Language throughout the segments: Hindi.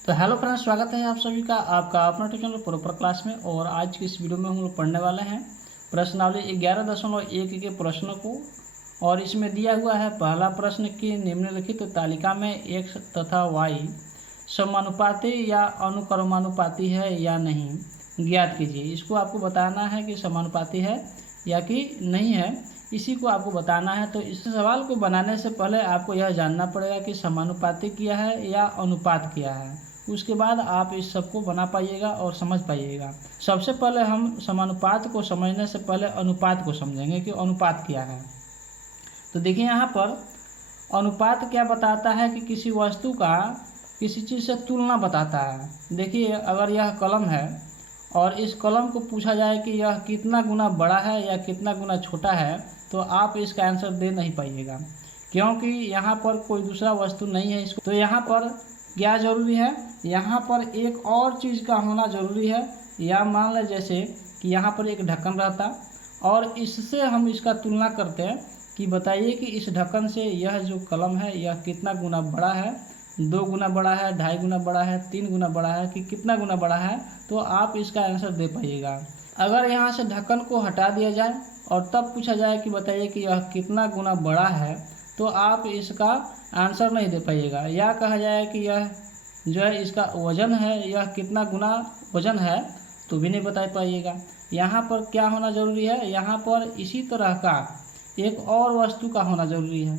तो हेलो फ्रेंड्स, स्वागत है आप सभी का आपका अपना चैनल प्रॉपर क्लास में। और आज की इस वीडियो में हम लोग पढ़ने वाले हैं प्रश्नावली 11.1 के प्रश्नों को। और इसमें दिया हुआ है पहला प्रश्न कि निम्नलिखित तालिका में x तथा y समानुपाती या अनुक्रमानुपाती है या नहीं, ज्ञात कीजिए। इसको आपको बताना है कि समानुपाती है या कि नहीं है, इसी को आपको बताना है। तो इस सवाल को बनाने से पहले आपको यह जानना पड़ेगा कि समानुपाती किया है या अनुपात किया है, उसके बाद आप इस सबको बना पाइएगा और समझ पाइएगा। सबसे पहले हम समानुपात को समझने से पहले अनुपात को समझेंगे कि अनुपात क्या है। तो देखिए यहाँ पर अनुपात क्या बताता है कि किसी वस्तु का किसी चीज़ से तुलना बताता है। देखिए, अगर यह कलम है और इस कलम को पूछा जाए कि यह कितना गुना बड़ा है या कितना गुना छोटा है, तो आप इसका आंसर दे नहीं पाइएगा, क्योंकि यहाँ पर कोई दूसरा वस्तु नहीं है। इसको तो यहाँ पर क्या ज़रूरी है, यहाँ पर एक और चीज़ का होना ज़रूरी है। या मान लें जैसे कि यहाँ पर एक ढक्कन रहता और इससे हम इसका तुलना करते हैं कि बताइए कि इस ढक्कन से यह जो कलम है यह कितना गुना बड़ा है, 2 गुना बड़ा है, 2.5 गुना बड़ा है, 3 गुना बड़ा है कि कितना गुना बड़ा है, तो आप इसका आंसर दे पाइएगा। अगर यहाँ से ढक्कन को हटा दिया जाए और तब पूछा जाए कि बताइए कि यह कितना गुना बड़ा है, तो आप इसका आंसर नहीं दे पाइएगा। या कहा जाए कि यह जो है इसका वजन है, यह कितना गुना वजन है, तो भी नहीं बता पाइएगा। यहाँ पर क्या होना ज़रूरी है, यहाँ पर इसी तरह का एक और वस्तु का होना ज़रूरी है,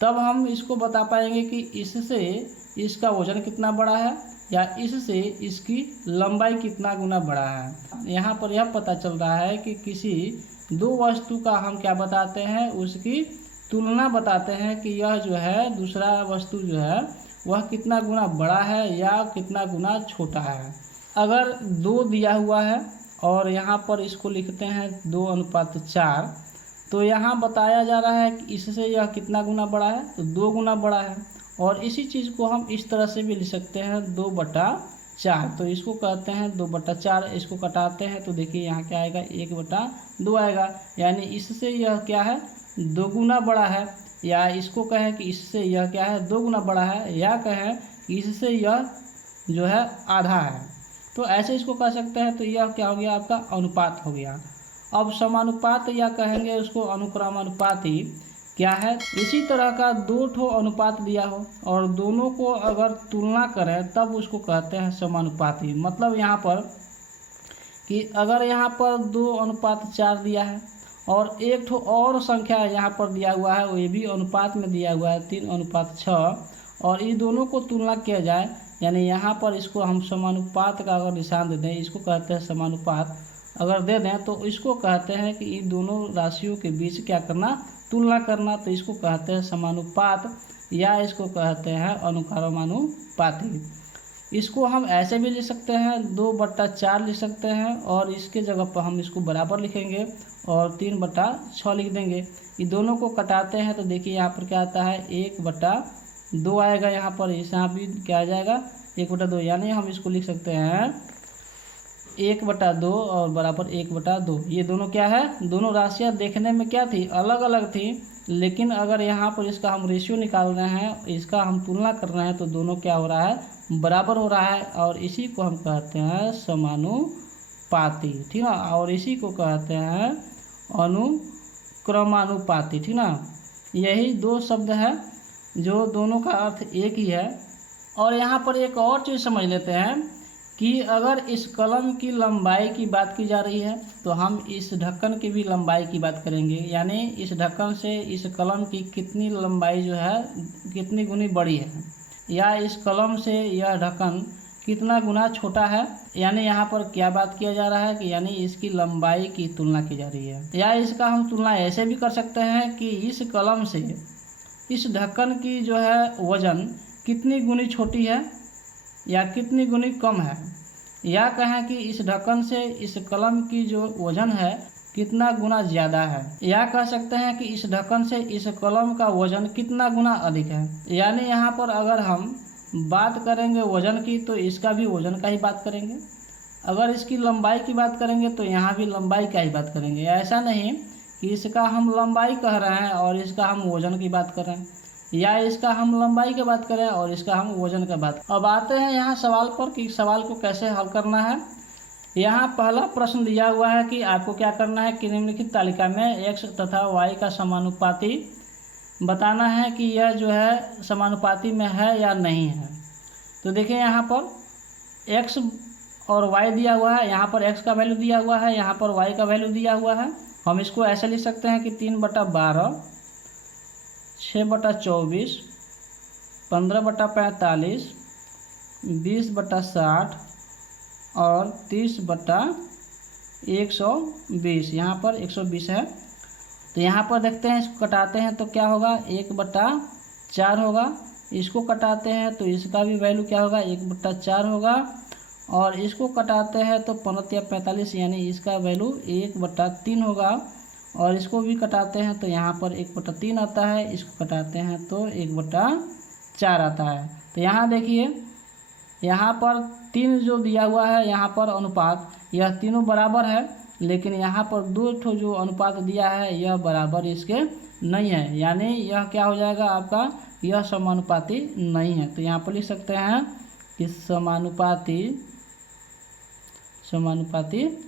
तब हम इसको बता पाएंगे कि इससे इसका वजन कितना बड़ा है या इससे इसकी लंबाई कितना गुना बड़ा है। यहाँ पर यह पता चल रहा है कि किसी दो वस्तु का हम क्या बताते हैं, उसकी तुलना बताते हैं कि यह जो है दूसरा वस्तु जो है वह कितना गुना बड़ा है या कितना गुना छोटा है। अगर 2 दिया हुआ है और यहाँ पर इसको लिखते हैं 2:4, तो यहाँ बताया जा रहा है कि इससे यह कितना गुना बड़ा है, तो 2 गुना बड़ा है। और इसी चीज़ को हम इस तरह से भी लिख सकते हैं 2/4, तो इसको कहते हैं 2/4। इसको कटाते हैं तो देखिए यहाँ क्या आएगा, 1/2 आएगा। यानी इससे यह क्या है, 2 गुना बड़ा है। या इसको कहें कि इससे यह क्या है, 2 गुना बड़ा है। या कहें कि इससे यह जो है आधा है, तो ऐसे इसको कह सकते हैं। तो यह क्या हो गया, आपका अनुपात हो गया। अब समानुपात या कहेंगे उसको अनुक्रमानुपाती क्या है, इसी तरह का 2 ठो अनुपात दिया हो और दोनों को अगर तुलना करें तब उसको कहते हैं समानुपाती। मतलब यहाँ पर कि अगर यहाँ पर 2:4 दिया है और एक ठो और संख्या यहाँ पर दिया हुआ है, वो ये भी अनुपात में दिया हुआ है 3:6, और ये दोनों को तुलना किया जाए, यानी यहाँ पर इसको हम समानुपात का अगर निशान दे दें, इसको कहते हैं समानुपात अगर दे दें, तो इसको कहते हैं कि इन दोनों राशियों के बीच क्या करना, तुलना करना। तो इसको कहते हैं समानुपात या इसको कहते हैं अनुक्रमानुपाती। इसको हम ऐसे भी लिख सकते हैं 2/4 लिख सकते हैं, और इसके जगह पर हम इसको बराबर लिखेंगे और 3/6 लिख देंगे। ये दोनों को कटाते हैं तो देखिए यहाँ पर क्या आता है, 1/2 आएगा। यहाँ पर यहाँ भी क्या आ जाएगा, 1/2। यानी हम इसको लिख सकते हैं 1/2 और बराबर 1/2। ये दोनों क्या है, दोनों राशियाँ देखने में क्या थी, अलग अलग थी, लेकिन अगर यहाँ पर इसका हम रेशियो निकाल रहे हैं, इसका हम तुलना कर रहे हैं, तो दोनों क्या हो रहा है, बराबर हो रहा है। और इसी को हम कहते हैं समानुपाती, ठीक ना। और इसी को कहते हैं अनुक्रमानुपाती, ठीक ना। यही 2 शब्द है जो दोनों का अर्थ एक ही है। और यहाँ पर एक और चीज़ समझ लेते हैं कि अगर इस कलम की लंबाई की बात की जा रही है, तो हम इस ढक्कन की भी लंबाई की बात करेंगे। यानी इस ढक्कन से इस कलम की कितनी लंबाई जो है, कितनी गुनी बड़ी है, या इस कलम से यह ढक्कन कितना गुना छोटा है। यानी यहाँ पर क्या बात किया जा रहा है कि यानी इसकी लंबाई की तुलना की जा रही है। या इसका हम तुलना ऐसे भी कर सकते हैं कि इस कलम से इस ढक्कन की जो है वजन कितनी गुनी छोटी है या कितनी गुनी कम है। या कहें कि इस ढक्कन से इस कलम की जो वजन है कितना गुना ज़्यादा है। या कह सकते हैं कि इस ढक्कन से इस कलम का वजन कितना गुना अधिक है। यानी यहाँ पर अगर हम बात करेंगे वजन की, तो इसका भी वजन का ही बात करेंगे। अगर इसकी लंबाई की बात करेंगे तो यहाँ भी लंबाई का ही बात करेंगे। ऐसा नहीं कि इसका हम लंबाई कह रहे हैं और इसका हम वजन की बात कर रहे हैं। या इसका हम लंबाई की बात करें और इसका हम वजन की बात। अब आते हैं यहाँ सवाल पर कि सवाल को कैसे हल करना है। यहाँ पहला प्रश्न दिया हुआ है कि आपको क्या करना है कि निम्नलिखित तालिका में x तथा y का समानुपाती बताना है कि यह जो है समानुपाती में है या नहीं है। तो देखिए यहाँ पर x और y दिया हुआ है, यहाँ पर x का वैल्यू दिया हुआ है, यहाँ पर y का वैल्यू दिया हुआ है। हम इसको ऐसे लिख सकते हैं कि 3/12, 6/24, 15/45, 20/60 और 30/120। यहाँ पर 120 है। तो यहाँ पर देखते हैं, इसको कटाते हैं तो क्या होगा, 1/4 होगा। इसको कटाते हैं तो इसका भी वैल्यू क्या होगा, 1/4 होगा। और इसको कटाते हैं तो 15 या 45 यानी इसका वैल्यू 1/3 होगा। और इसको भी कटाते हैं तो यहाँ पर 1/3 आता है, इसको कटाते हैं तो 1/4 आता है। तो यहाँ देखिए, यहाँ पर 3 जो दिया हुआ है, यहाँ पर अनुपात, यह तीनों बराबर है, लेकिन यहाँ पर 2 ठो जो अनुपात दिया है यह बराबर इसके नहीं है, यानी यह क्या हो जाएगा आपका, यह समानुपाती नहीं है। तो यहाँ पर लिख सकते हैं कि समानुपाती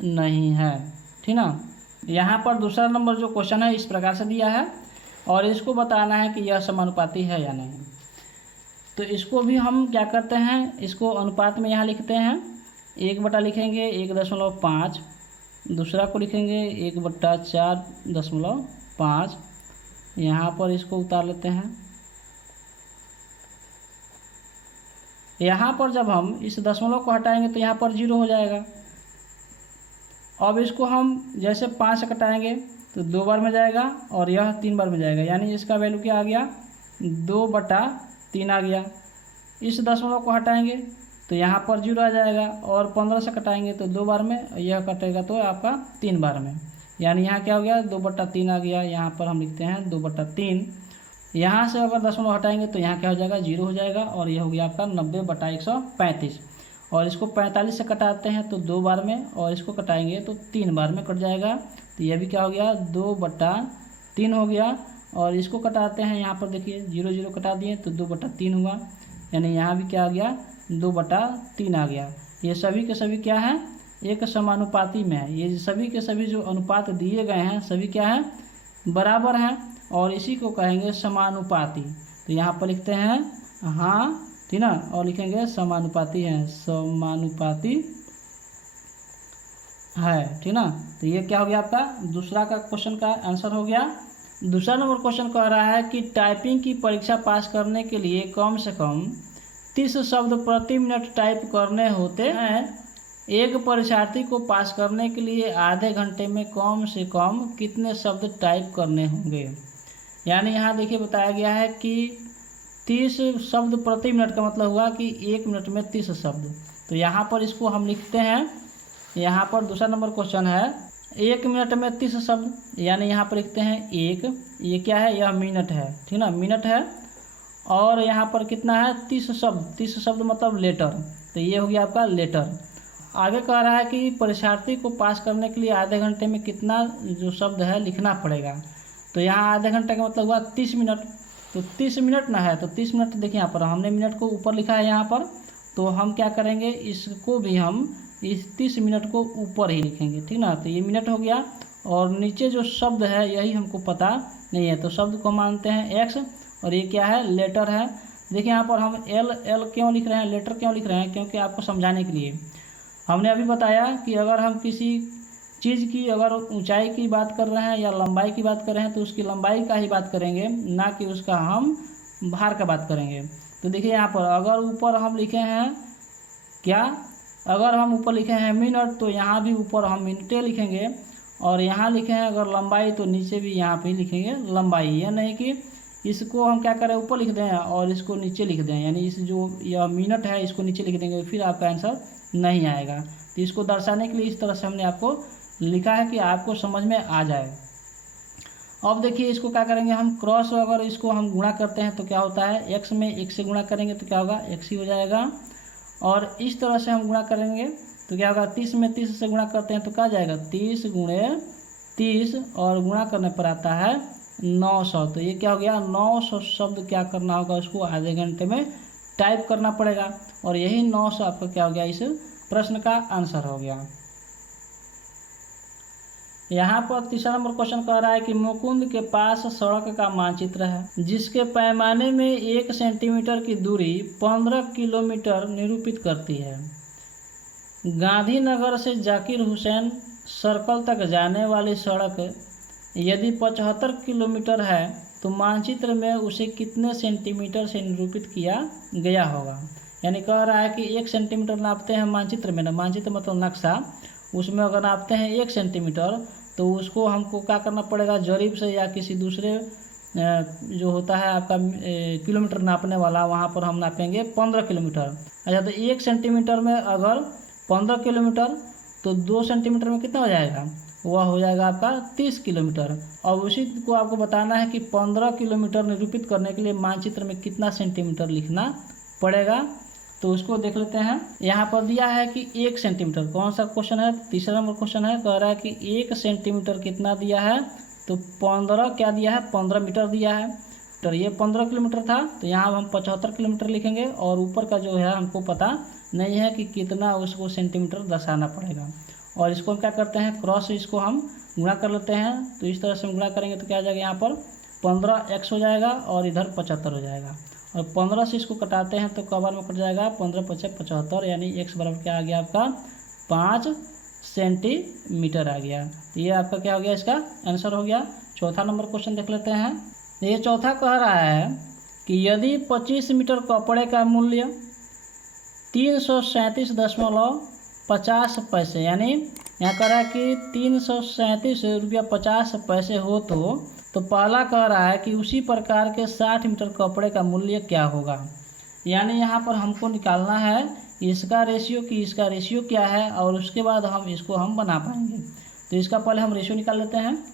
नहीं है, ठीक ना। यहाँ पर दूसरा नंबर जो क्वेश्चन है इस प्रकार से दिया है और इसको बताना है कि यह समानुपाती है या नहीं। तो इसको भी हम क्या करते हैं, इसको अनुपात में यहाँ लिखते हैं, 1 लिखेंगे 1.5, दूसरा को लिखेंगे 1/4.5। यहाँ पर इसको उतार लेते हैं। यहाँ पर जब हम इस दशमलव को हटाएंगे तो यहाँ पर 0 हो जाएगा। अब इसको हम जैसे 5 से कटाएंगे तो 2 बार में जाएगा और यह 3 बार में जाएगा, यानी इसका वैल्यू क्या आ गया, 2/3 आ गया। इस दशमलव को हटाएंगे तो यहाँ पर 0 आ जाएगा और 15 से कटाएंगे तो 2 बार में, यह कटेगा तो आपका 3 बार में, यानी यहाँ क्या हो गया, 2/3 आ गया। यहाँ पर हम लिखते हैं 2/3। यहाँ से अगर दशमलव हटाएंगे तो यहाँ क्या हो जाएगा, 0 हो जाएगा और यह हो गया आपका 90/135। और इसको 45 से कटाते हैं तो 2 बार में और इसको कटाएंगे तो 3 बार में कट जाएगा। तो यह भी क्या हो गया, 2/3 हो गया। और इसको कटाते हैं, यहाँ पर देखिए 0 0 कटा दिए तो 2/3 हुआ, यानी यहाँ भी क्या आ गया, 2/3 आ गया। ये सभी के सभी क्या हैं, एक समानुपाती में है। ये सभी के सभी जो अनुपात दिए गए हैं सभी क्या हैं, बराबर हैं और इसी को कहेंगे समानुपाती। तो यहाँ पर लिखते हैं हाँ, ठीक ना, और लिखेंगे समानुपाती है, समानुपाती है, ठीक ना। तो ये क्या हो गया आपका दूसरा का क्वेश्चन का आंसर हो गया। दूसरा नंबर क्वेश्चन कह रहा है कि टाइपिंग की परीक्षा पास करने के लिए कम से कम 30 शब्द प्रति मिनट टाइप करने होते हैं। एक परीक्षार्थी को पास करने के लिए आधे घंटे में कम से कम कितने शब्द टाइप करने होंगे। यानी यहाँ देखिए बताया गया है कि 30 शब्द प्रति मिनट का मतलब हुआ कि 1 मिनट में 30 शब्द। तो यहाँ पर इसको हम लिखते हैं, यहाँ पर दूसरा नंबर क्वेश्चन है 1 मिनट में 30 शब्द, यानी यहाँ पर लिखते हैं 1, ये क्या है, यह मिनट है, ठीक ना, मिनट है। और यहाँ पर कितना है, 30 शब्द, 30 शब्द मतलब लेटर, तो ये हो गया आपका लेटर। आगे कह रहा है कि परीक्षार्थी को पास करने के लिए आधे घंटे में कितना जो शब्द है लिखना पड़ेगा। तो यहाँ आधे घंटे का मतलब हुआ 30 मिनट, तो 30 मिनट ना है तो 30 मिनट, देखिए यहाँ पर हमने मिनट को ऊपर लिखा है यहाँ पर, तो हम क्या करेंगे, इसको भी हम इस 30 मिनट को ऊपर ही लिखेंगे, ठीक ना। तो ये मिनट हो गया और नीचे जो शब्द है यही हमको पता नहीं है, तो शब्द को मानते हैं एक्स और ये क्या है, लेटर है। देखिए यहाँ पर हम एल क्यों लिख रहे हैं, लेटर क्यों लिख रहे हैं, क्योंकि आपको समझाने के लिए। हमने अभी बताया कि अगर हम किसी चीज़ की अगर ऊंचाई की बात कर रहे हैं या लंबाई की बात कर रहे हैं तो उसकी लंबाई का ही बात करेंगे, ना कि उसका हम भार का बात करेंगे। तो देखिए यहाँ पर अगर ऊपर हम लिखे हैं क्या, अगर हम ऊपर लिखे हैं मिनट तो यहाँ भी ऊपर हम मिनटें लिखेंगे, और यहाँ लिखे हैं अगर लंबाई तो नीचे भी यहाँ पे लिखेंगे लंबाई। यह नहीं कि इसको हम क्या करें, ऊपर लिख दें और इसको नीचे लिख दें, यानी इस जो यह मिनट है इसको नीचे लिख देंगे, फिर आपका आंसर नहीं आएगा। तो इसको दर्शाने के लिए इस तरह से हमने आपको लिखा है कि आपको समझ में आ जाए। अब देखिए इसको क्या करेंगे हम, क्रॉस अगर इसको हम गुणा करते हैं तो क्या होता है, x में 1 से गुणा करेंगे तो क्या होगा, x ही हो जाएगा। और इस तरह से हम गुणा करेंगे तो क्या होगा, 30 में 30 से गुणा करते हैं तो क्या जाएगा, 30 × 30 और गुणा करने पर आता है 900। तो ये क्या हो गया, 900 शब्द क्या करना होगा, उसको आधे घंटे में टाइप करना पड़ेगा। और यही 900 आपका क्या हो गया, इस प्रश्न का आंसर हो गया। यहाँ पर तीसरा नंबर क्वेश्चन कह रहा है कि मुकुंद के पास सड़क का मानचित्र है जिसके पैमाने में 1 सेंटीमीटर की दूरी 15 किलोमीटर निरूपित करती है। गांधीनगर से जाकिर हुसैन सर्कल तक जाने वाली सड़क यदि 75 किलोमीटर है तो मानचित्र में उसे कितने सेंटीमीटर से निरूपित किया गया होगा। यानी कह रहा है कि 1 सेंटीमीटर नापते हैं मानचित्र में, ना मानचित्र मतलब नक्शा, उसमें अगर नापते हैं 1 सेंटीमीटर तो उसको हमको क्या करना पड़ेगा, जरीब से या किसी दूसरे जो होता है आपका किलोमीटर नापने वाला, वहाँ पर हम नापेंगे 15 किलोमीटर। अच्छा, तो 1 सेंटीमीटर में अगर 15 किलोमीटर तो 2 सेंटीमीटर में कितना हो जाएगा, वह हो जाएगा आपका 30 किलोमीटर। और उसी को आपको बताना है कि 15 किलोमीटर निरूपित करने के लिए मानचित्र में कितना सेंटीमीटर लिखना पड़ेगा। तो उसको देख लेते हैं। यहाँ पर दिया है कि 1 सेंटीमीटर, कौन सा क्वेश्चन है, तीसरा नंबर क्वेश्चन है। कह रहा है कि 1 सेंटीमीटर कितना दिया है, तो 15 क्या दिया है, 15 मीटर दिया है। तो ये 15 किलोमीटर था, तो यहाँ हम 75 किलोमीटर लिखेंगे। और ऊपर का जो है हमको पता नहीं है कि कितना उसको सेंटीमीटर दर्शाना पड़ेगा। और इसको हम क्या करते हैं, क्रॉस इसको हम गुणा कर लेते हैं। तो इस तरह से हम गुणा करेंगे तो क्या आ जाएगा, यहाँ पर 15x हो जाएगा और इधर 75 हो जाएगा। और 15 से इसको कटाते हैं तो कवर में कट जाएगा 15 × 5 = 75, यानी x बराबर क्या आ गया आपका 5 सेंटीमीटर आ गया। तो ये आपका क्या हो गया, इसका आंसर हो गया। चौथा नंबर क्वेश्चन देख लेते हैं। ये चौथा कह रहा है कि यदि 25 मीटर कपड़े का मूल्य 337.50 पैसे, यानी यहाँ कह रहा है कि 337 रुपया 50 पैसे हो तो पहला कह रहा है कि उसी प्रकार के 60 मीटर कपड़े का मूल्य क्या होगा। यानी यहाँ पर हमको निकालना है इसका रेशियो कि इसका रेशियो क्या है, और उसके बाद हम इसको हम बना पाएंगे। तो इसका पहले हम रेशियो निकाल लेते हैं।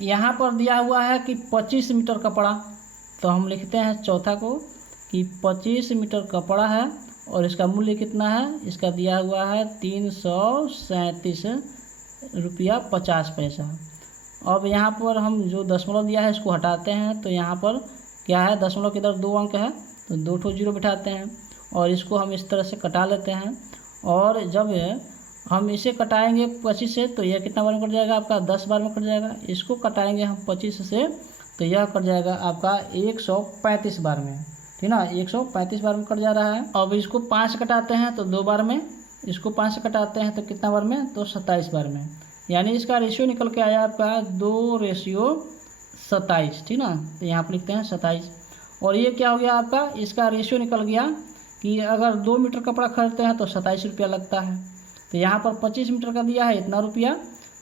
यहाँ पर दिया हुआ है कि 25 मीटर कपड़ा, तो हम लिखते हैं चौथा को कि 25 मीटर कपड़ा है और इसका मूल्य कितना है, इसका दिया हुआ है 337 रुपया 50 पैसा। अब यहाँ पर हम जो दशमलव दिया है इसको हटाते हैं, तो यहाँ पर क्या है, दशमलव के इधर 2 अंक है तो 2 ठो जीरो बिठाते हैं और इसको हम इस तरह से कटा लेते हैं। और जब हम इसे कटाएंगे 25 से तो यह कितना बार में कट जाएगा, आपका 10 बार में कट जाएगा। इसको कटाएंगे हम 25 से तो यह कट जाएगा आपका 135 बार में, ठीक ना, 135 बार में कट जा रहा है। अब इसको 5 कटाते हैं तो 2 बार में, इसको 5 से कटाते हैं तो कितना बार में, तो 27 बार में। यानी इसका रेशियो निकल के आया आपका 2:27, ठीक ना। तो यहाँ पर लिखते हैं 27। और ये क्या हो गया आपका, इसका रेशियो निकल गया कि अगर 2 मीटर कपड़ा खरीदते हैं तो 27 रुपया लगता है। तो यहाँ पर 25 मीटर का दिया है इतना रुपया।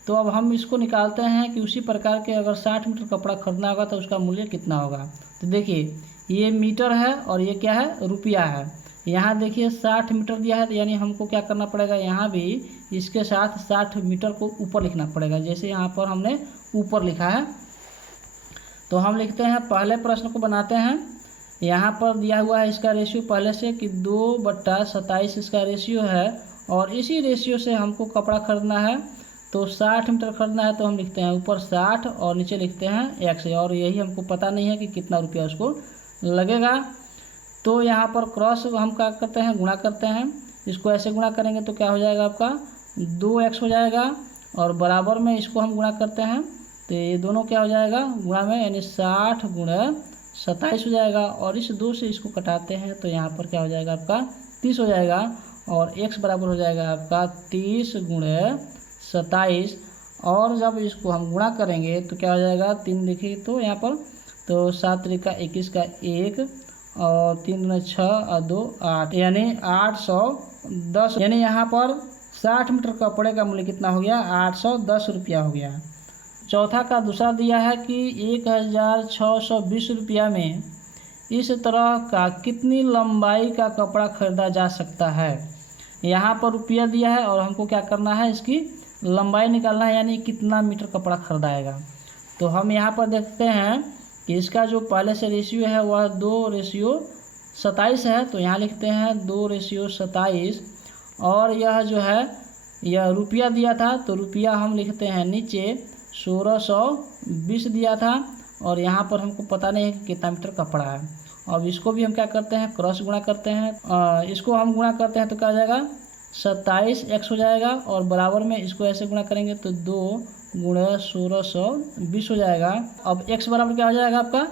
तो अब हम इसको निकालते हैं कि उसी प्रकार के अगर 60 मीटर कपड़ा खरीदना होगा तो उसका मूल्य कितना होगा। तो देखिए ये मीटर है और ये क्या है, रुपया है। यहाँ देखिए 60 मीटर दिया है, तो यानी हमको क्या करना पड़ेगा, यहाँ भी इसके साथ 60 मीटर को ऊपर लिखना पड़ेगा, जैसे यहाँ पर हमने ऊपर लिखा है। तो हम लिखते हैं, पहले प्रश्न को बनाते हैं। यहाँ पर दिया हुआ है इसका रेशियो पहले से कि 2/27 इसका रेशियो है, और इसी रेशियो से हमको कपड़ा खरीदना है। तो 60 मीटर खरीदना है तो हम लिखते हैं ऊपर 60 और नीचे लिखते हैं x, और यही हमको पता नहीं है कि कितना रुपया उसको लगेगा। तो यहाँ पर क्रॉस हम क्या करते हैं, गुणा करते हैं। इसको ऐसे गुणा करेंगे तो क्या हो जाएगा आपका 2x हो जाएगा, और बराबर में इसको हम गुणा करते हैं तो ये दोनों क्या हो जाएगा गुणा में, यानी 60 × 27 हो जाएगा। और इस 2 से इसको कटाते हैं तो यहाँ पर क्या हो जाएगा आपका 30 हो जाएगा, और x बराबर हो जाएगा आपका 30 × 27। और जब इसको हम गुणा करेंगे तो क्या हो जाएगा, 3 देखिए तो यहाँ पर, तो 7 × 21 का 1 और 3 × 6 और 2 8, यानी 810। यानी यहाँ पर 60 मीटर कपड़े का मूल्य कितना हो गया, 810 रुपया हो गया। चौथा का दूसरा दिया है कि 1620 रुपया में इस तरह का कितनी लंबाई का कपड़ा खरीदा जा सकता है। यहाँ पर रुपया दिया है और हमको क्या करना है, इसकी लंबाई निकालना है, यानी कितना मीटर कपड़ा खरीदाएगा। तो हम यहाँ पर देखते हैं कि इसका जो पहले से रेशियो है वह 2:27 है, तो यहाँ लिखते हैं 2:27। और यह जो है यह रुपया दिया था तो रुपया हम लिखते हैं नीचे 1620 दिया था और यहाँ पर हमको पता नहीं है कि कितना मीटर कपड़ा है। अब इसको भी हम क्या करते हैं, क्रॉस गुणा करते हैं। इसको हम गुणा करते हैं तो क्या हो जाएगा, 27x हो जाएगा और बराबर में इसको ऐसे गुणा करेंगे तो 2 गुणे 1620 हो जाएगा। अब x बराबर क्या हो जाएगा आपका,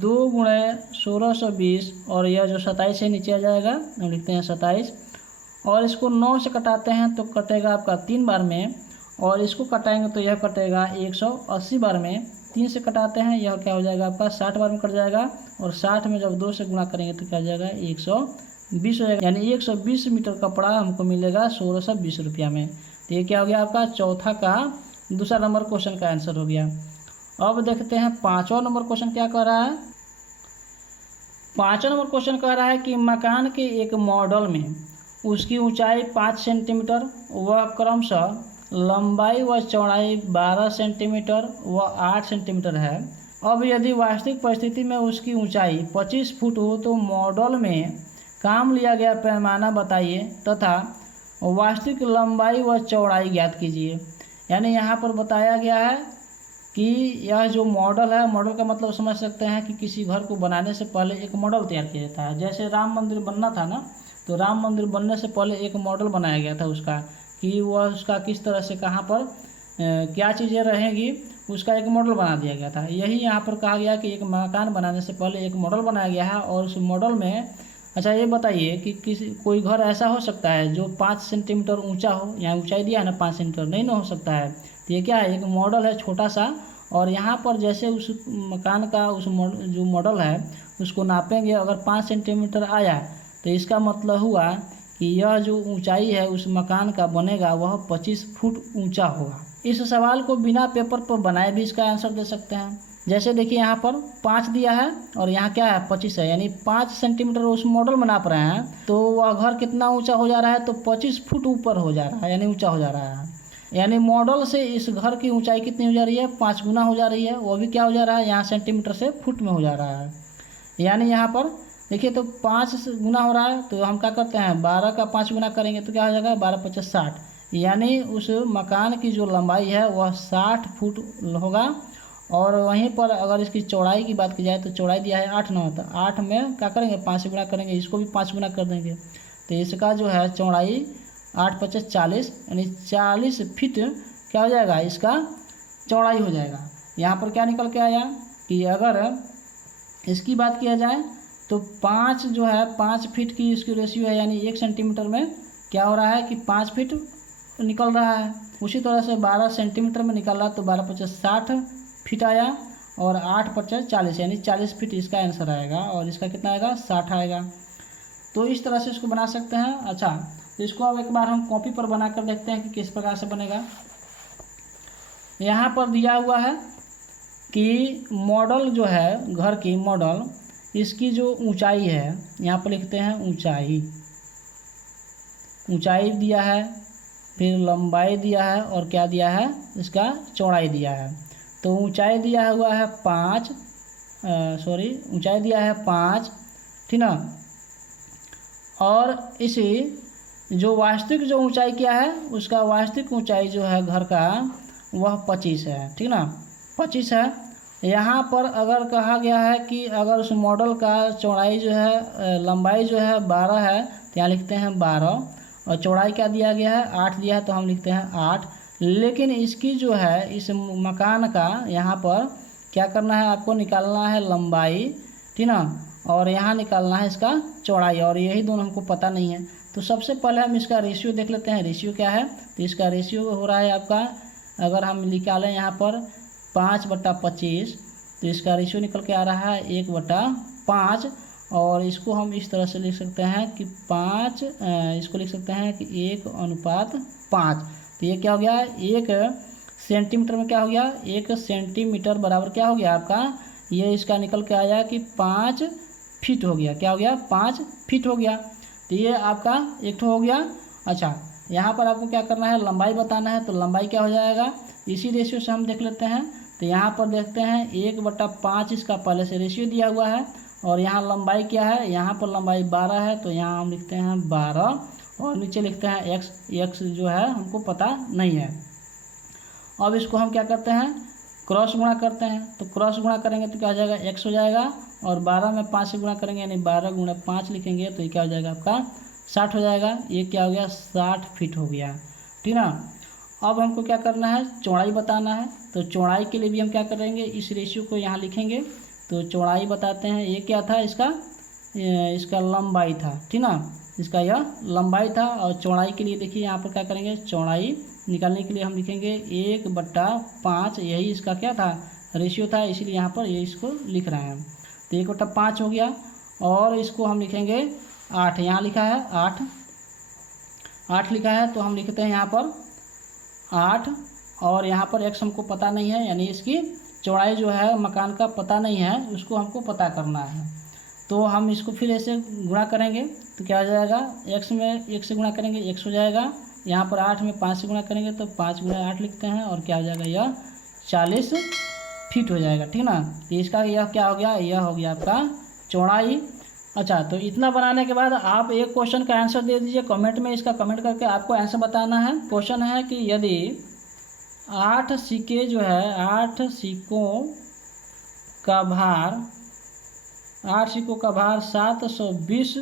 2 गुणे 1620 और यह जो 27 है नीचे आ जाएगा, हम लिखते हैं 27 और इसको 9 से कटाते हैं तो कटेगा आपका 3 बार में और इसको कटाएंगे तो यह कटेगा 180 बार में। 3 से कटाते हैं यह क्या हो जाएगा आपका 60 बार में कट जाएगा और 60 में जब 2 से गुणा करेंगे तो क्या हो जाएगा 120 हो जाएगा, यानी 120 मीटर कपड़ा हमको मिलेगा 1620 रुपया में। तो ये क्या हो गया आपका चौथा का दूसरा नंबर क्वेश्चन का आंसर हो गया। अब देखते हैं 5वां नंबर क्वेश्चन क्या कह रहा है। 5वां नंबर क्वेश्चन कह रहा है कि मकान के एक मॉडल में उसकी ऊंचाई 5 सेंटीमीटर व क्रमशः लंबाई व चौड़ाई 12 सेंटीमीटर व 8 सेंटीमीटर है। अब यदि वास्तविक परिस्थिति में उसकी ऊंचाई 25 फुट हो तो मॉडल में काम लिया गया पैमाना बताइए तथा वास्तविक लंबाई व चौड़ाई ज्ञात कीजिए। यानी यहाँ पर बताया गया है कि यह जो मॉडल है, मॉडल का मतलब समझ सकते हैं कि किसी घर को बनाने से पहले एक मॉडल तैयार किया जाता है। जैसे राम मंदिर बनना था ना, तो राम मंदिर बनने से पहले एक मॉडल बनाया गया था उसका, कि वह उसका किस तरह से कहाँ पर क्या चीज़ें रहेंगी, उसका एक मॉडल बना दिया गया था। यही यहाँ पर कहा गया कि एक मकान बनाने से पहले एक मॉडल बनाया गया है और उस मॉडल में, अच्छा ये बताइए कि कोई घर ऐसा हो सकता है जो 5 सेंटीमीटर ऊंचा हो, यहाँ ऊंचाई दिया है ना 5 सेंटीमीटर, नहीं ना हो सकता है। तो ये क्या है, एक मॉडल है छोटा सा और यहाँ पर जैसे उस मकान का उस जो मॉडल है उसको नापेंगे, अगर 5 सेंटीमीटर आया तो इसका मतलब हुआ कि यह जो ऊंचाई है उस मकान का बनेगा वह 25 फुट ऊंचा होगा। इस सवाल को बिना पेपर पर बनाए भी इसका आंसर दे सकते हैं। जैसे देखिए यहाँ पर 5 दिया है और यहाँ क्या है 25 है, यानी 5 सेंटीमीटर उस मॉडल में नाप रहे हैं तो वह घर कितना ऊंचा हो जा रहा है, तो 25 फुट ऊपर हो जा रहा है, यानी ऊंचा हो जा रहा है। यानी मॉडल से इस घर की ऊंचाई कितनी हो जा रही है, 5 गुना हो जा रही है। वो भी क्या हो जा रहा है, यहाँ सेंटीमीटर से फुट में हो जा रहा है। यानी यहाँ पर देखिए तो 5 गुना हो रहा है, तो हम क्या करते हैं 12 का 5 गुना करेंगे तो क्या हो जाएगा 12 × 50 60, यानी उस मकान की जो लंबाई है वह 60 फुट होगा। और वहीं पर अगर इसकी चौड़ाई की बात की जाए तो चौड़ाई दिया है 8 9, तो 8 में क्या करेंगे 5 से गुना करेंगे, इसको भी 5 गुना कर देंगे तो इसका जो है चौड़ाई 8 × 50 40, यानी 40 फीट क्या हो जाएगा इसका चौड़ाई हो जाएगा। यहाँ पर क्या निकल के आया कि अगर इसकी बात किया जाए तो 5 जो है 5 फीट की इसकी रेशियो है, यानी 1 सेंटीमीटर में क्या हो रहा है कि 5 फीट निकल रहा है। उसी तरह से 12 सेंटीमीटर में निकला तो 12 × 50 60 फीट आया और 8 × 50 40, यानी 40 फीट इसका आंसर आएगा और इसका कितना आएगा 60 आएगा। तो इस तरह से इसको बना सकते हैं। अच्छा तो इसको अब एक बार हम कॉपी पर बना कर देखते हैं कि किस प्रकार से बनेगा। यहाँ पर दिया हुआ है कि मॉडल जो है घर की मॉडल, इसकी जो ऊंचाई है यहाँ पर लिखते हैं ऊंचाई दिया है, फिर लंबाई दिया है और क्या दिया है इसका चौड़ाई दिया है। तो ऊंचाई दिया हुआ है 5, ऊंचाई दिया है 5, ठीक ना। और इसी जो वास्तविक जो ऊंचाई क्या है उसका वास्तविक ऊंचाई जो है घर का वह 25 है, ठीक ना 25 है। यहाँ पर अगर कहा गया है कि अगर उस मॉडल का चौड़ाई जो है लंबाई जो है 12 है तो यहाँ लिखते हैं 12 और चौड़ाई क्या दिया गया है 8 दिया है तो हम लिखते हैं 8। लेकिन इसकी जो है इस मकान का यहाँ पर क्या करना है, आपको निकालना है लंबाई, ठीक ना, और यहाँ निकालना है इसका चौड़ाई, और यही दोनों हमको पता नहीं है। तो सबसे पहले हम इसका रेशियो देख लेते हैं। रेशियो क्या है, तो इसका रेशियो हो रहा है आपका, अगर हम निकालें यहाँ पर 5/25 तो इसका रेशियो निकल के आ रहा है 1/5 और इसको हम इस तरह से लिख सकते हैं कि 5, इसको लिख सकते हैं कि 1:5। तो ये क्या हो गया 1 सेंटीमीटर में क्या हो गया 1 सेंटीमीटर बराबर क्या हो गया आपका, ये इसका निकल के आया कि 5 फीट हो गया। क्या हो गया 5 फीट हो गया। तो ये आपका एक हो गया। अच्छा यहाँ पर आपको क्या करना है, लंबाई बताना है, तो लंबाई क्या हो जाएगा, इसी रेशियो से हम देख लेते हैं। तो यहाँ पर देखते हैं 1/5 इसका पहले से रेशियो दिया हुआ है और यहाँ लंबाई क्या है, यहाँ पर लंबाई 12 है तो यहाँ हम लिखते हैं 12 और नीचे लिखते हैं x जो है हमको पता नहीं है। अब इसको हम क्या करते हैं, क्रॉस गुणा करते हैं। तो क्रॉस गुणा करेंगे तो क्या हो जाएगा, x हो जाएगा, और 12 में 5 से गुणा करेंगे यानी 12 गुणा 5 लिखेंगे तो ये क्या हो जाएगा आपका 60 हो जाएगा। ये क्या हो गया, 60 फीट हो गया, ठीक ना। अब हमको क्या करना है, चौड़ाई बताना है। तो चौड़ाई के लिए भी हम क्या करेंगे, इस रेशियो को यहाँ लिखेंगे। तो चौड़ाई बताते हैं, ये क्या था, इसका लंबाई था, ठीक ना, इसका यह लंबाई था। और चौड़ाई के लिए देखिए यहाँ पर क्या करेंगे, चौड़ाई निकालने के लिए हम लिखेंगे 1/5, यही इसका क्या था, रेशियो था, इसीलिए यहाँ पर ये इसको लिख रहे हैं। तो 1/5 हो गया, और इसको हम लिखेंगे 8, यहाँ लिखा है 8 लिखा है, तो हम लिखते हैं यहाँ पर 8, और यहाँ पर x हमको पता नहीं है, यानी इसकी चौड़ाई जो है मकान का पता नहीं है, उसको हमको पता करना है। तो हम इसको फिर ऐसे गुणा करेंगे तो क्या हो जाएगा, x में 1 से गुणा करेंगे x हो जाएगा, यहाँ पर 8 में 5 से गुणा करेंगे तो 5 × 8 लिखते हैं, और क्या हो जाएगा, यह 40 फीट हो जाएगा, ठीक ना। तो इसका यह क्या हो गया, यह हो गया आपका चौड़ाई। अच्छा, तो इतना बनाने के बाद आप एक क्वेश्चन का आंसर दे दीजिए कमेंट में, इसका कमेंट करके आपको आंसर बताना है। क्वेश्चन है कि यदि 8 सिक्के जो है, 8 सिक्कों का भार 720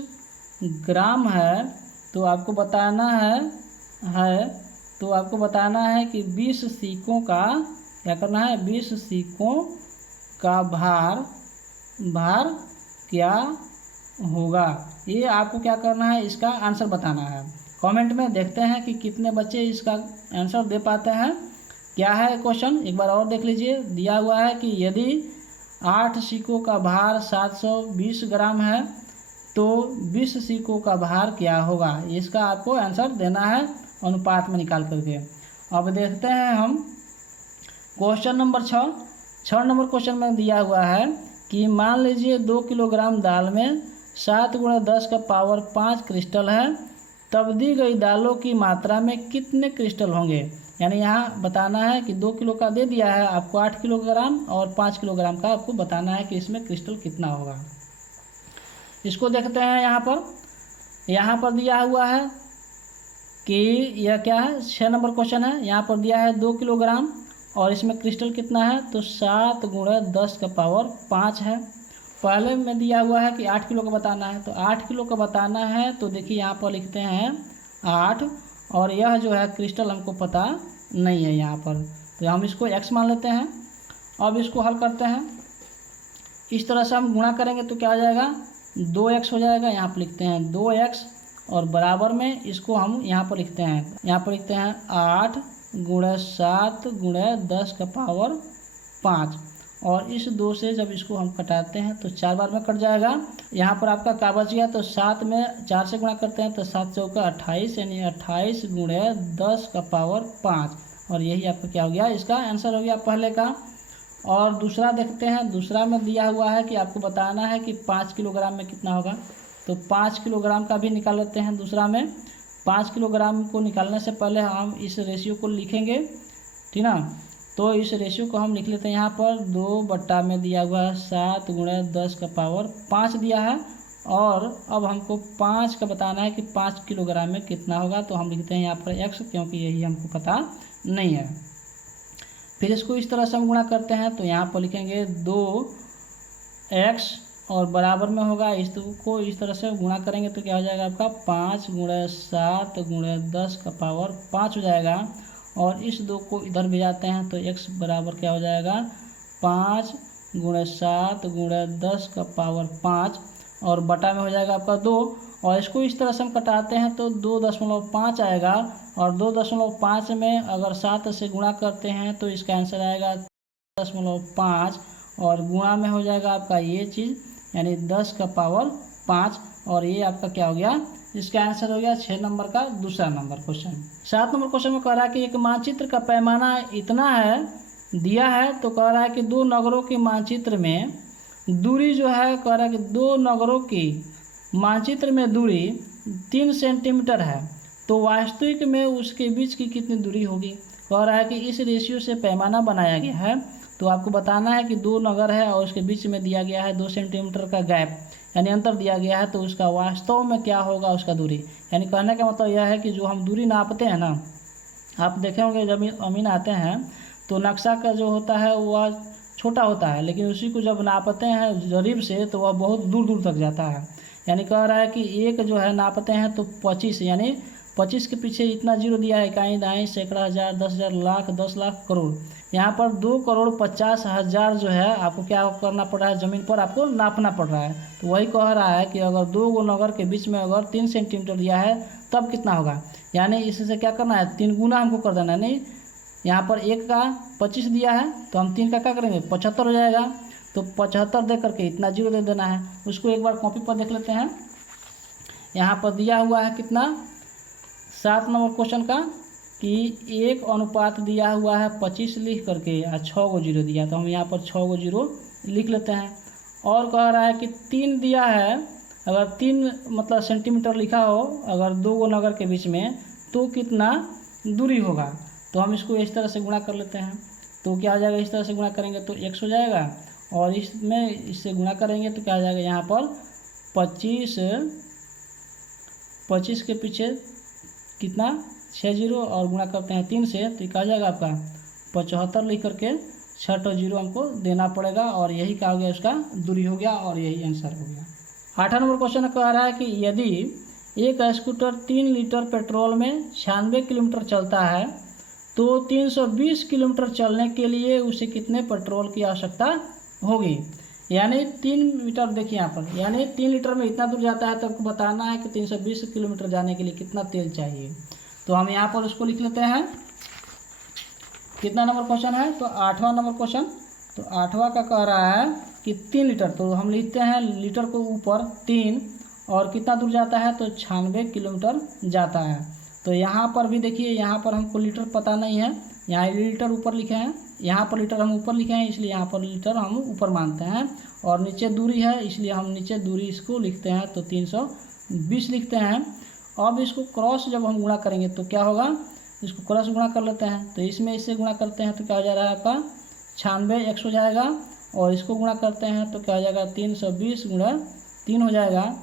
ग्राम है, तो आपको बताना है कि 20 सिक्कों का क्या करना है, 20 सिक्कों का भार क्या होगा। ये आपको क्या करना है, इसका आंसर बताना है। कमेंट में देखते हैं कि कितने बच्चे इसका आंसर दे पाते हैं। क्या है क्वेश्चन, एक बार और देख लीजिए। दिया हुआ है कि यदि 8 सिक्कों का भार 720 ग्राम है तो 20 सिक्कों का भार क्या होगा। इसका आपको आंसर देना है अनुपात में निकाल करके। अब देखते हैं हम क्वेश्चन नंबर 6 नंबर क्वेश्चन में दिया हुआ है कि मान लीजिए 2 किलोग्राम दाल में 7 × 10 का पावर 5 क्रिस्टल है, तब दी गई दालों की मात्रा में कितने क्रिस्टल होंगे। यानी यहाँ बताना है कि 2 किलो का दे दिया है आपको 8 किलोग्राम, और 5 किलोग्राम का आपको बताना है कि इसमें क्रिस्टल कितना होगा। इसको देखते हैं। यहाँ पर दिया हुआ है कि यह क्या है, 6 नंबर क्वेश्चन है। यहाँ पर दिया है 2 किलोग्राम और इसमें क्रिस्टल कितना है, तो 7 × 10 का पावर 5 है। पहले में दिया हुआ है कि 8 किलो का बताना है, तो 8 किलो का बताना है तो देखिए यहाँ पर लिखते हैं 8, और यह जो है क्रिस्टल हमको पता नहीं है यहाँ पर, तो हम इसको x मान लेते हैं। अब इसको हल करते हैं, इस तरह से हम गुणा करेंगे तो क्या हो जाएगा, 2x हो जाएगा। यहाँ पर लिखते हैं 2x, और बराबर में इसको हम यहाँ पर लिखते हैं 8 × 7 × 10 का पावर 5, और इस 2 से जब इसको हम कटाते हैं तो 4 बार में कट जाएगा। यहाँ पर आपका क्या बच गया, तो 7 में 4 से गुणा करते हैं तो 7 चौका 28, यानी 28 × 10 का पावर 5, और यही आपका क्या हो गया, इसका आंसर हो गया पहले का। और दूसरा देखते हैं। दूसरा में दिया हुआ है कि आपको बताना है कि 5 किलोग्राम में कितना होगा, तो 5 किलोग्राम का भी निकाल लेते हैं। दूसरा में 5 किलोग्राम को निकालने से पहले हम इस रेशियो को लिखेंगे, ठीक ना। तो इस रेशियो को हम लिख लेते हैं यहाँ पर 2 में दिया हुआ है 7 × 10 का पावर 5 दिया है, और अब हमको 5 का बताना है कि 5 किलोग्राम में कितना होगा, तो हम लिखते हैं यहाँ पर x, क्योंकि यही हमको पता नहीं है। फिर इसको इस तरह से हम गुणा करते हैं, तो यहाँ पर लिखेंगे 2x और बराबर में होगा, इसको इस तरह से गुणा करेंगे तो क्या हो जाएगा आपका 5 × 7 × 10 का पावर 5 हो जाएगा, और इस 2 को इधर भेजाते हैं तो x बराबर क्या हो जाएगा 5 × 7 × 10 का पावर 5, और बटा में हो जाएगा आपका 2, और इसको इस तरह से हम कटाते हैं तो 2.5 आएगा, और 2.5 में अगर 7 से गुणा करते हैं तो इसका आंसर आएगा 10.5, और गुणा में हो जाएगा आपका ये चीज़, यानी 10 का पावर 5, और ये आपका क्या हो गया, इसका आंसर हो गया 6 नंबर का दूसरा नंबर क्वेश्चन। 7 नंबर क्वेश्चन में कह रहा है कि एक मानचित्र का पैमाना इतना है दिया है, तो कह रहा है कि 2 नगरों के मानचित्र में दूरी जो है, कह रहा है कि 2 नगरों की मानचित्र में दूरी 3 सेंटीमीटर है, तो वास्तविक में उसके बीच की कितनी दूरी होगी। कह रहा है कि इस रेशियो से पैमाना बनाया गया है, तो आपको बताना है कि 2 नगर है और उसके बीच में दिया गया है 2 सेंटीमीटर का गैप, यानी अंतर दिया गया है, तो उसका वास्तव में क्या होगा उसका दूरी। यानी कहने का मतलब यह है कि जो हम दूरी नापते हैं ना, आप देखे होंगे जब अमीन आते हैं तो नक्शा का जो होता है वह छोटा होता है, लेकिन उसी को जब नापते हैं करीब से तो वह बहुत दूर दूर तक जाता है। यानी कह रहा है कि एक जो है नापते हैं तो 25, यानी 25 के पीछे इतना जीरो दिया है, इकाई, दहाई, सैकड़ा, हज़ार, 10,000, लाख, 10 लाख, करोड़। यहाँ पर 2,50,000 जो है आपको क्या करना पड़ रहा है, ज़मीन पर आपको नापना पड़ रहा है। तो वही कह रहा है कि अगर दो गो नगर के बीच में अगर 3 सेंटीमीटर दिया है तब कितना होगा, यानी इससे क्या करना है, 3 गुना हमको कर देना है। नहीं, यहाँ पर 1 का 25 दिया है तो हम 3 का क्या करेंगे, 75 हो जाएगा। तो 75 दे करके इतना जीरो दे देना है। उसको एक बार कॉपी पर देख लेते हैं। यहाँ पर दिया हुआ है कितना, 7 नंबर क्वेश्चन का, कि 1 अनुपात दिया हुआ है 25 लिख करके और 6 गो जीरो दिया, तो हम यहाँ पर 6 गो जीरो लिख लेते हैं। और कह रहा है कि 3 दिया है, अगर 3 मतलब सेंटीमीटर लिखा हो अगर 2 गो नगर के बीच में तो कितना दूरी होगा, तो हम इसको इस तरह से गुणा कर लेते हैं। तो क्या हो जाएगा, इस तरह से गुणा करेंगे तो 100 हो जाएगा, और इसमें इससे गुणा करेंगे तो क्या हो जाएगा, यहाँ पर 25 के पीछे कितना 6 जीरो और गुणा करते हैं 3 से, तो क्या हो जाएगा आपका 75 लिख करके 6 जीरो हमको देना पड़ेगा, और यही क्या हो गया, उसका दूरी हो गया, और यही आंसर हो गया। 8 नंबर क्वेश्चन कह रहा है कि यदि एक स्कूटर 3 लीटर पेट्रोल में 96 किलोमीटर चलता है तो 320 किलोमीटर चलने के लिए उसे कितने पेट्रोल की आवश्यकता होगी। यानी 3 लीटर, देखिए यहाँ पर, यानी 3 लीटर में इतना दूर जाता है तो आपको बताना है कि 320 किलोमीटर जाने के लिए कितना तेल चाहिए। तो हम यहाँ पर उसको लिख लेते हैं। कितना नंबर क्वेश्चन है, तो 8वां नंबर क्वेश्चन। तो 8वां का कह रहा है कि 3 लीटर, तो हम लिखते हैं लीटर को ऊपर 3, और कितना दूर जाता है, तो 96 किलोमीटर जाता है। तो यहाँ पर भी देखिए, यहाँ पर हमको लीटर पता नहीं है, यहाँ लीटर ऊपर लिखे हैं, यहाँ पर लीटर हम ऊपर लिखे हैं, इसलिए यहाँ पर लीटर हम ऊपर मानते हैं, और नीचे दूरी है इसलिए हम नीचे दूरी इसको लिखते हैं, तो 320 लिखते हैं। अब इसको क्रॉस जब हम गुणा करेंगे तो क्या होगा, इसको क्रॉस गुणा कर लेते हैं, तो इसमें इससे गुणा करते हैं तो क्या हो जा रहा है आपका 96 100 जाएगा, और इसको गुणा करते हैं तो क्या हो जाएगा 320 गुणा 3 हो जाएगा।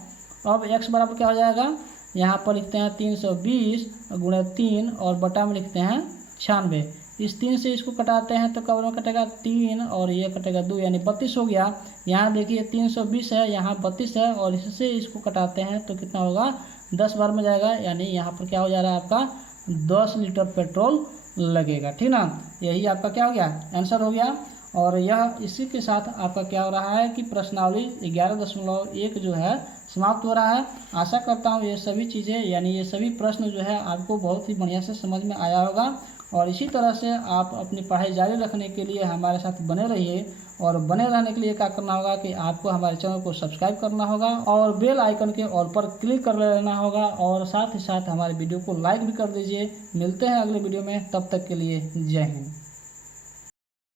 अब x बराबर क्या हो जाएगा, यहाँ पर लिखते हैं 320 गुणा 3 और बटा में लिखते हैं 96। इस 3 से इसको कटाते हैं तो कब में कटेगा 3 और ये कटेगा 2, यानी 32 हो गया। यहाँ देखिए 320 है, यहाँ 32 है, और इससे इसको कटाते हैं तो कितना होगा 10 बार में जाएगा, यानी यहाँ पर क्या हो जा रहा है आपका 10 लीटर पेट्रोल लगेगा। ठीक ना, यही आपका क्या हो गया, आंसर हो गया। और यह इसी के साथ आपका क्या हो रहा है कि प्रश्नावली 11.1 जो है समाप्त हो रहा है। आशा करता हूँ ये सभी चीज़ें, यानी ये सभी प्रश्न जो है आपको बहुत ही बढ़िया से समझ में आया होगा, और इसी तरह से आप अपनी पढ़ाई जारी रखने के लिए हमारे साथ बने रहिए। और बने रहने के लिए क्या करना होगा कि आपको हमारे चैनल को सब्सक्राइब करना होगा और बेल आइकन के ऑल पर क्लिक कर लेना होगा, और साथ ही साथ हमारे वीडियो को लाइक भी कर दीजिए। मिलते हैं अगले वीडियो में, तब तक के लिए जय हिंद।